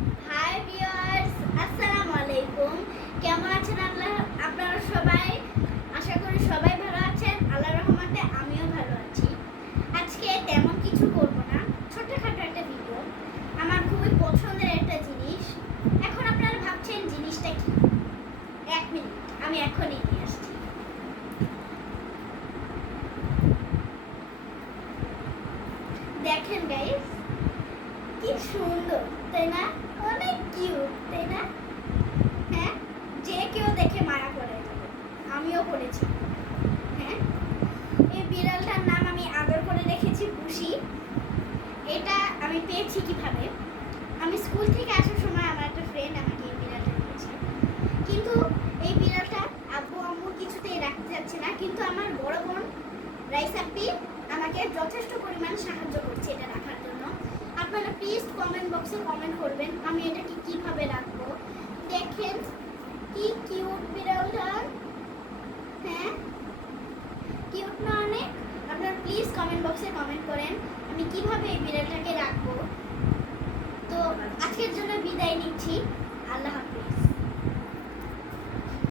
Hi viewers, আসসালামু আলাইকুম। কেমন আছেন আপনারা সবাই? আশা করি সবাই ভালো আছেন। আল্লাহর রহমতে আমিও ভালো আছি। আজকে তেমন কিছু করব না, ছোটখাটো একটা ভিডিও। আমার খুবই পছন্দের একটা জিনিস। এখন আপনারা ভাবছেন জিনিসটা কি? 1 মিনিট, আমি এখনই নিয়ে আসছি। দেখেন গাইস, কি সুন্দর তাই না? অনেক কিউট তাই না? হ্যাঁ, যে কেউ দেখে মায়া পড়ে যাবে। আমিও পড়েছি। হ্যাঁ, এই বিড়ালটার নাম আমি আদর করে রেখেছি পুষি। এটা আমি পেয়েছি কিভাবে? আমি স্কুল থেকে আসার সময় আমার একটা ফ্রেন্ড আমাকে এই বিড়ালটা দিয়েছে। কিন্তু এই বিড়ালটা আব্বু আম্মু কিছুতেই রাখতে যাচ্ছে না, কিন্তু আমার বড় বোন রাইসাপ্পি আমাকে যথেষ্ট পরিমাণ সাহায্য করছে এটা রাখার জন্য। আপনারা প্লিজ কমেন্ট বক্সে কমেন্ট করবেন আমি এটাকে কিভাবে রাখবো। দেখেন কি কিউট বিড়ালটা। হ্যাঁ, কিউট না অনেক? আপনারা প্লিজ কমেন্ট বক্সে কমেন্ট করেন আমি কিভাবে এই বিড়ালটাকে রাখবো। তো আজকের জন্য বিদায় নিচ্ছি। আল্লাহ হাফেজ।